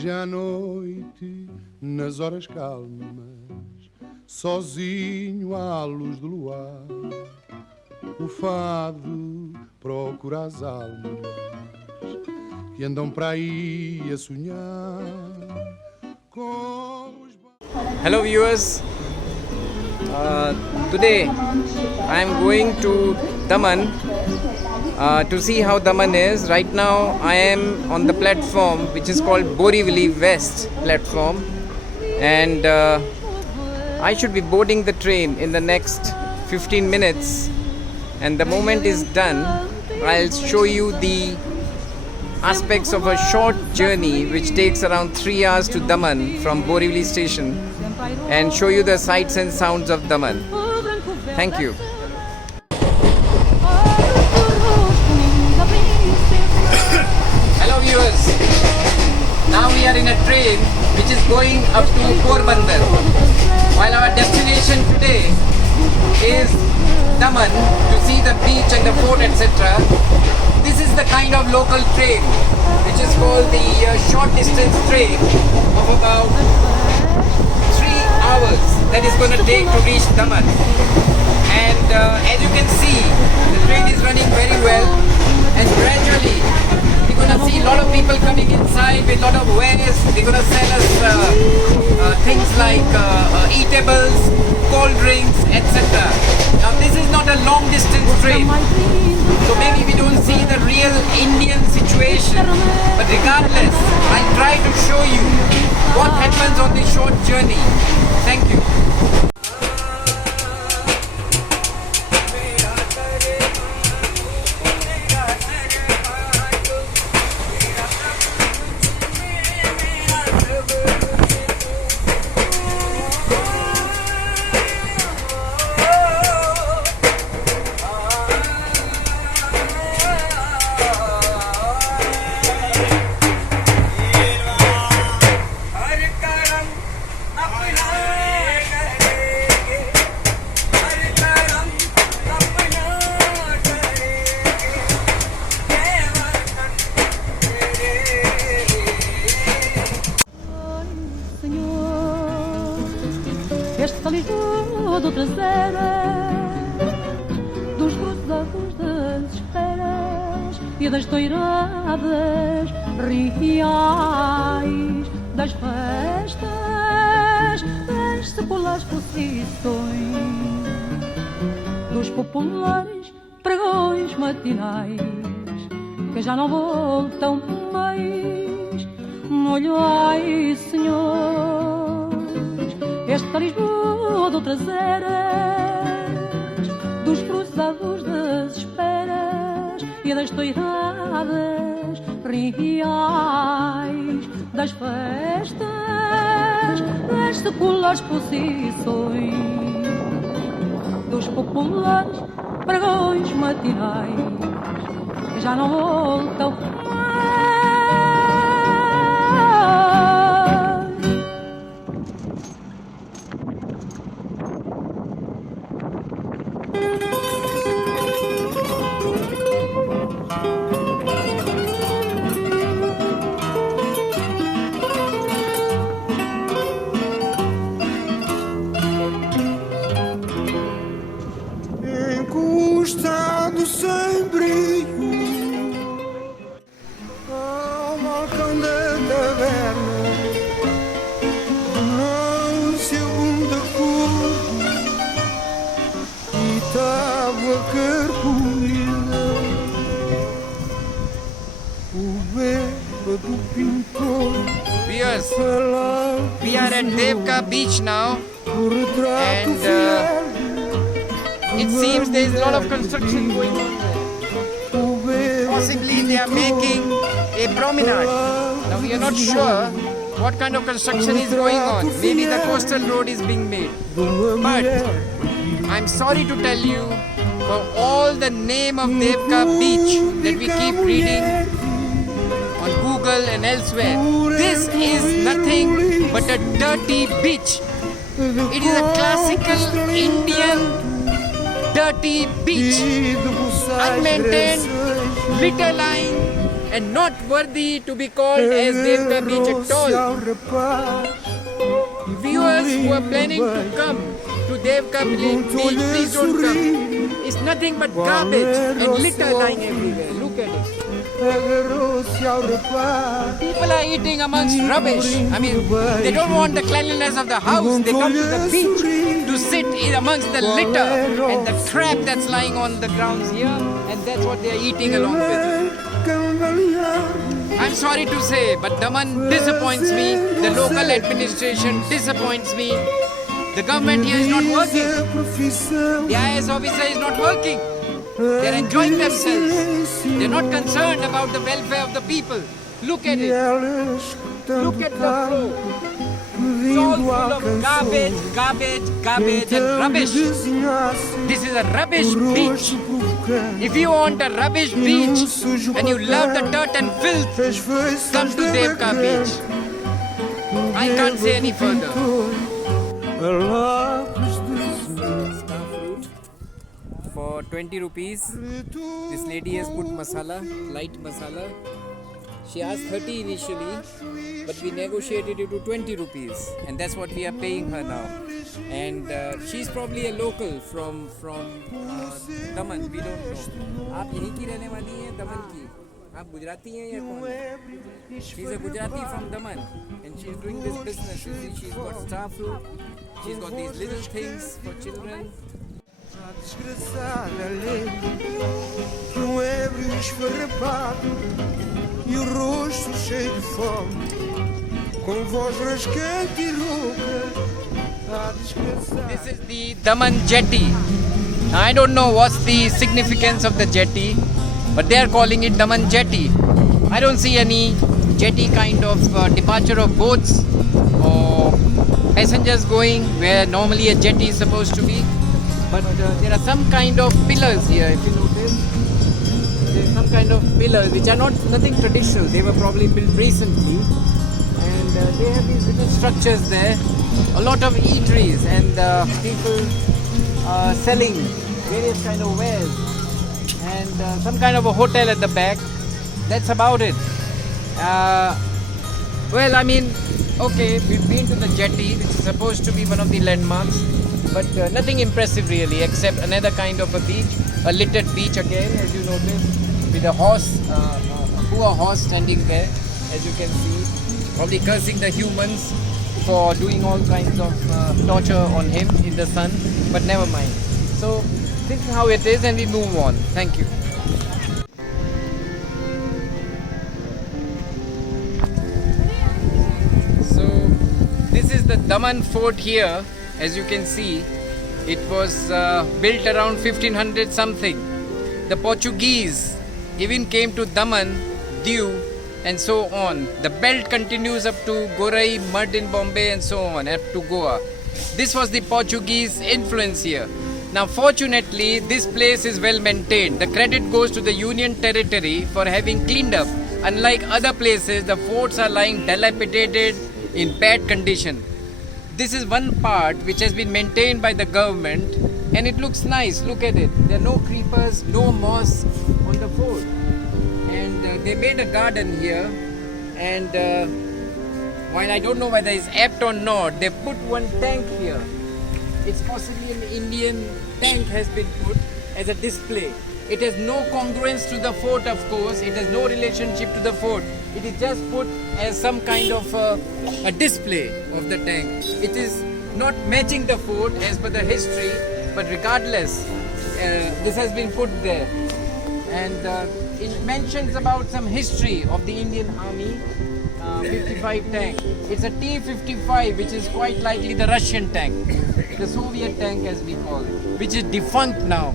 já à noite, nas horas calmas, sozinho à luz do luar, o fado procura as almas que andam para aí a sonhar com os... Hello viewers, today I am going to Daman to see how Daman is. Right now I am on the platform which is called Borivali West platform, and I should be boarding the train in the next 15 minutes, and the moment is done I'll show you the aspects of a short journey which takes around 3 hours to Daman from Borivali station, and show you the sights and sounds of Daman. Thank you. Hello viewers, now we are in a train which is going up to Porbandar, while our destination today is Daman to see the beach and the fort, etc. This is the kind of local train which is called the short distance train of about 3 hours that is going to take to reach Daman. And as you can see, the train is running very well, and gradually we're going to see a lot of people coming inside with a lot of wares. They're going to sell us things like eatables, cold drinks, etc. Now this is not a long distance train, so maybe we don't see the real Indian situation, but regardless, I'll try to show you what happens on the short journey. Thank you. Este Lisboa do traseira, dos cruzados das esperas e das toiradas reais, das festas, das seculares procissões, dos populares pregões matinais, que já não voltam mais. Olhai, senhor, esta Lisboa do traseras, dos cruzados das esperas e das toiradas reais, das festas, das seculares procissões, dos populares pregões matinais, que já não voltam mais. Encostado sem brilho ao balcão da taverna, não segundo cor e tábua carcomida, o bêbado pintor. Viewers, we are at Devka beach now, and it seems there is a lot of construction going on there. Possibly they are making a promenade. Now we are not sure what kind of construction is going on. Maybe the coastal road is being made. But I'm sorry to tell you, for all the name of Devka beach that we keep reading on Google and elsewhere, this is nothing but a dirty beach. It is a classical Indian dirty beach, unmaintained, litter line, and not worthy to be called as Devka Beach at all. Viewers who are planning to come to Devka Beach, please don't come. It's nothing but garbage and litter lying everywhere. Look at it. People are eating amongst rubbish. I mean, they don't want the cleanliness of the house. They come to the beach to sit in amongst the litter and the crap that's lying on the grounds here, and that's what they are eating along with it. I'm sorry to say, but Daman disappoints me. The local administration disappoints me. The government here is not working. The IS officer is not working. They're enjoying themselves. They're not concerned about the welfare of the people. Look at it. Look at the flow. It's all full of garbage, garbage, garbage and rubbish. This is a rubbish beach. If you want a rubbish beach and you love the dirt and filth, come to Devka Beach. I can't say any further. Star fruit for 20 rupees. This lady has put masala, light masala. She asked 30 initially, but we negotiated it to 20 rupees, and that's what we are paying her now. And she's probably a local from Daman. We don't know. आप यहीं की रहने वाली हैं, दमन की? आप गुजराती हैं या कौन है? She's a Gujarati from Daman, and she's doing this business. You see, she's got star fruit. She's got these little things for children. E o rosto cheio de fome, com voz rasgante e rouca, a descansar. This is the Daman jetty. I don't know what's the significance of the jetty, but they are calling it Daman jetty. I don't see any jetty kind of departure of boats or passengers going where normally a jetty is supposed to be. But there are some kind of pillars here, if you notice. There's some kind of pillars which are nothing traditional. They were probably built recently, and they have these little structures there. A lot of eateries and people selling various kind of wares, and some kind of a hotel at the back. That's about it. Well, I mean, okay, we've been to the jetty, which is supposed to be one of the landmarks, but nothing impressive really, except another kind of a beach, a littered beach again, as you notice, with a horse, a poor horse standing there, as you can see, probably cursing the humans for doing all kinds of torture on him in the sun, but never mind. So this is how it is, and we move on. Thank you. So this is the Daman fort here. As you can see, it was built around 1500 something. The Portuguese even came to Daman, Diu, and so on. The belt continues up to Gorai, Mud in Bombay, and so on, up to Goa. This was the Portuguese influence here. Now fortunately, this place is well maintained. The credit goes to the Union Territory for having cleaned up. Unlike other places, the forts are lying dilapidated in bad condition. This is one part which has been maintained by the government, and it looks nice. Look at it. There are no creepers, no moss on the fort. And they made a garden here, and while I don't know whether it's apt or not, they put one tank here. It's possibly an Indian tank has been put as a display. It has no congruence to the fort, of course. It has no relationship to the fort. It is just put as some kind of a display of the tank. It is not matching the fort as per the history, but regardless, this has been put there. And it mentions about some history of the Indian Army 55 tank. It's a T-55, which is quite likely the Russian tank, the Soviet tank as we call it, which is defunct now.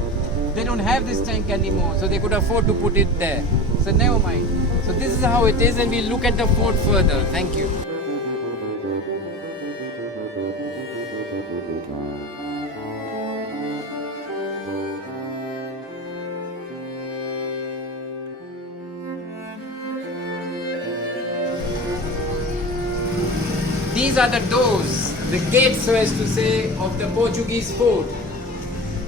They don't have this tank anymore, so they could afford to put it there. So never mind. So this is how it is, and we'll look at the fort further. Thank you. These are the doors, the gates, so as to say, of the Portuguese fort.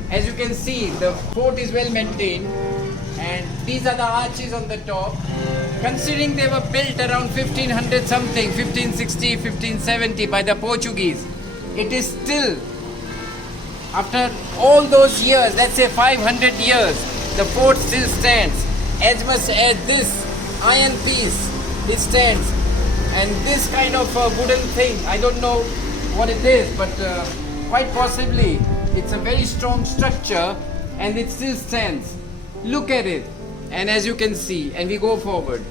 As you can see, the fort is well maintained, and these are the arches on the top, considering they were built around 1500 something, 1560, 1570 by the Portuguese, it is still, after all those years, let's say 500 years, the fort still stands. As much as this iron piece, it stands. And this kind of wooden thing, I don't know what it is, but quite possibly it's a very strong structure and it still stands. Look at it, and as you can see, and we go forward.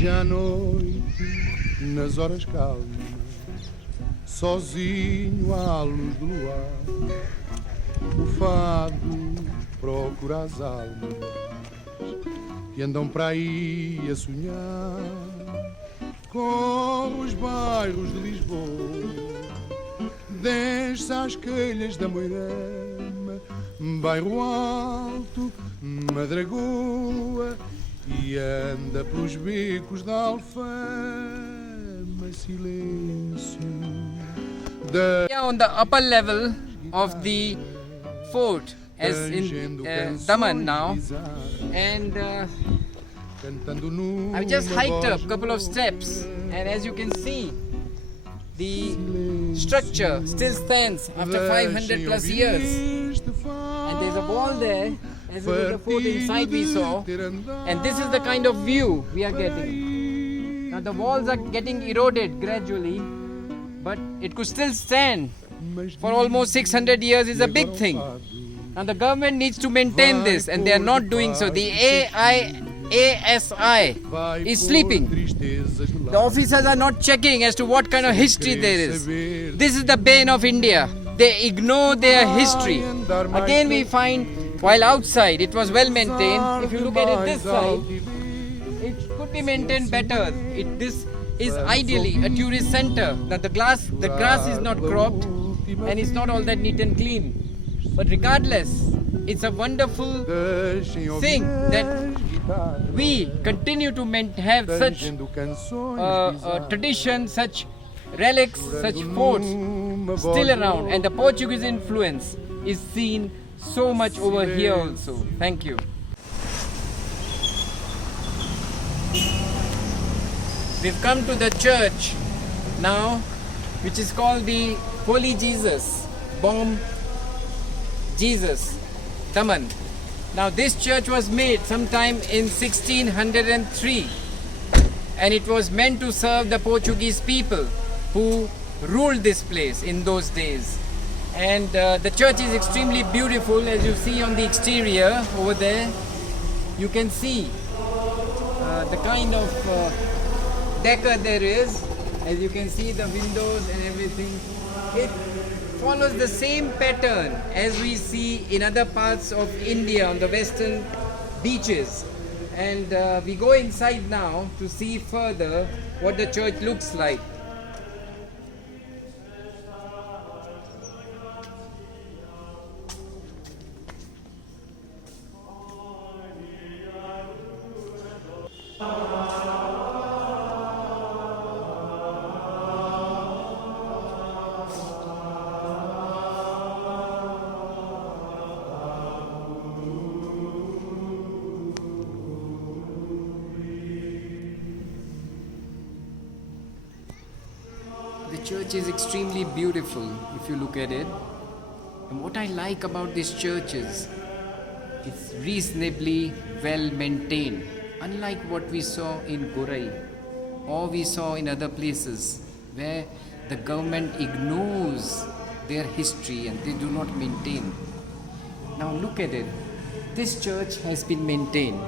Já à noite, nas horas calmas, sozinho à luz do luar, o fado procura as almas que andam para aí a sonhar com os bairros de Lisboa. Desce às calhas da Moirama, bairro alto, Madragoa, e anda pelos becos da Alfama, silêncio da... We are on the upper level of the fort, as in Daman now, and I've just hiked up a couple of steps, and as you can see, the structure still stands after 500 plus years, and there's a wall there. As it was the fort inside we saw, and this is the kind of view we are getting. Now the walls are getting eroded gradually, but it could still stand for almost 600 years is a big thing. Now the government needs to maintain this, and they are not doing so. The ASI is sleeping. The officers are not checking as to what kind of history there is. This is the bane of India. They ignore their history. Again we find, while outside it was well maintained, if you look at it this side, it could be maintained better. This is ideally a tourist center. Now the grass is not cropped and it's not all that neat and clean. But regardless, it's a wonderful thing that we continue to have such traditions, such relics, such forts still around, and the Portuguese influence is seen so much over here also. Thank you. We've come to the church now, which is called the Holy Jesus, Bomb Jesus, Daman. Now this church was made sometime in 1603, and it was meant to serve the Portuguese people who ruled this place in those days. And the church is extremely beautiful, as you see on the exterior over there. You can see the kind of decor there is. As you can see, the windows and everything. It follows the same pattern as we see in other parts of India on the western beaches. And we go inside now to see further what the church looks like. The church is extremely beautiful if you look at it. And what I like about this church is it's reasonably well maintained. Unlike what we saw in Gorai or we saw in other places where the government ignores their history and they do not maintain. Now look at it. this church has been maintained.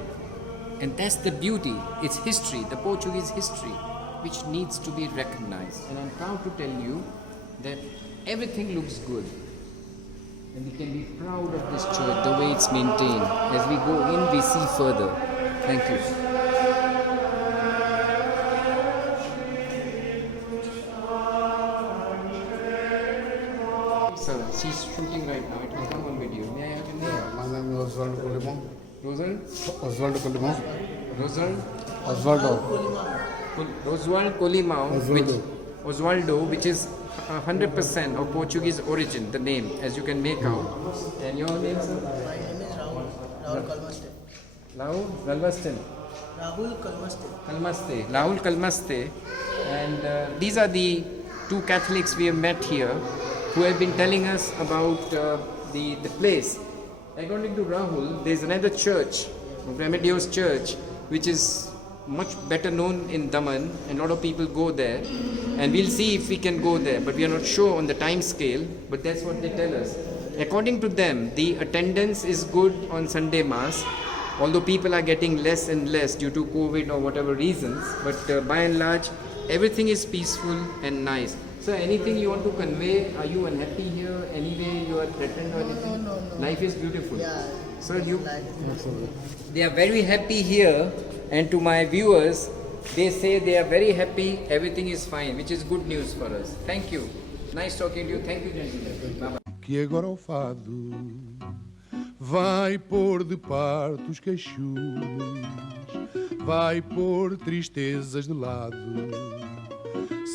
And that's the beauty. It's history, the Portuguese history, which needs to be recognized. And I'm proud to tell you that everything looks good. And we can be proud of this church, the way it's maintained. As we go in, we see further. Thank you. Sir, she's shooting right now. It will come on video. May I have your name? My name is Osvaldo Colimão. Rosal? Osvaldo Colimão. Rosal? Osvaldo. Oswald Colimão. Osvaldo. Osvaldo, which is 100% of Portuguese origin, the name, as you can make out. And your name, sir? My name is Rahul Kalmaste. Rahul Kalmaste. Rahul Kalmaste. Kalmaste. Rahul Kalmaste. And these are the two Catholics we have met here who have been telling us about the place. According to Rahul, there is another church, Remedios Church, which is much better known in Daman, and a lot of people go there. And we'll see if we can go there, but we are not sure on the time scale, but that's what they tell us. According to them, the attendance is good on Sunday Mass, although people are getting less and less due to COVID or whatever reasons, but by and large, everything is peaceful and nice. So anything you want to convey? Are you unhappy here? Anyway, you are threatened or anything? No. Life is beautiful. Yeah. So you, Like, they are very happy here, and to my viewers, they say they are very happy, everything is fine, which is good news for us. Thank you. Nice talking to you. Thank you, gentlemen. Bye-bye. Que agora o fado vai pôr de parte os queixumes, vai pôr tristezas de lado,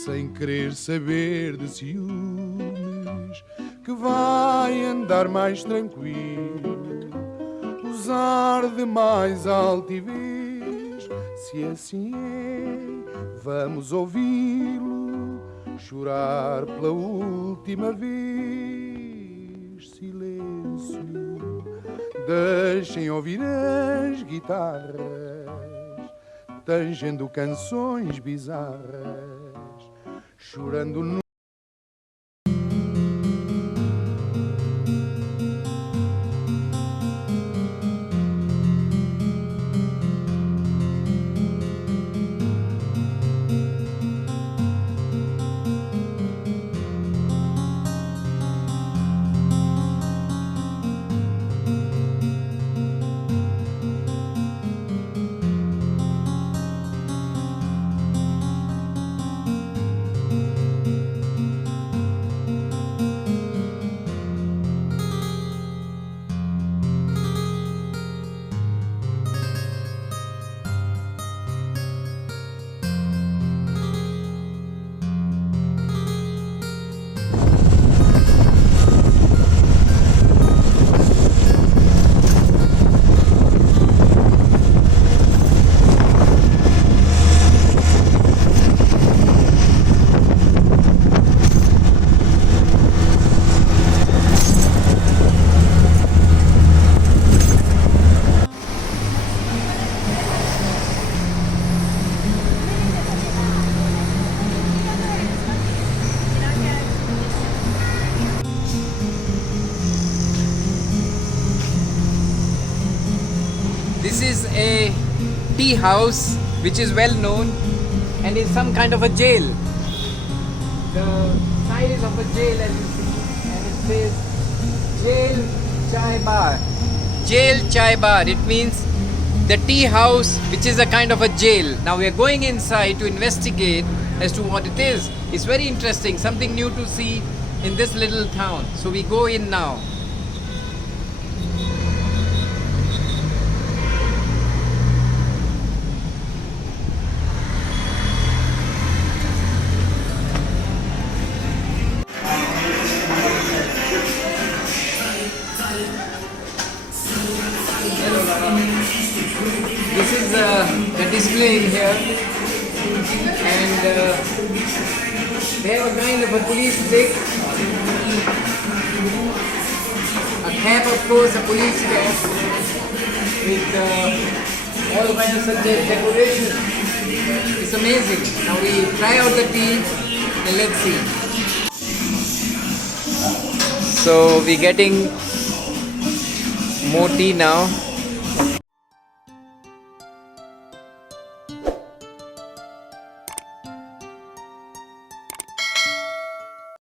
sem querer saber de ciúmes, que vai andar mais tranquilo, usar de mais altivez. Se assim é, vamos ouvi-lo chorar pela última vez. Silêncio, deixem ouvir as guitarras, tangendo canções bizarras, chorando no This is a tea house which is well known and is some kind of a jail. The size of a jail, as you see, and it says Jail Chai Bar. Jail Chai Bar. It means the tea house which is a kind of a jail. Now we are going inside to investigate as to what it is. It's very interesting, something new to see in this little town. So we go in now. This is the display in here, and they have a kind of a police stick, a cap, of course, a police cap with all kinds of such as decoration. It's amazing. Now we try out the tea and let's see. So we're getting more tea now.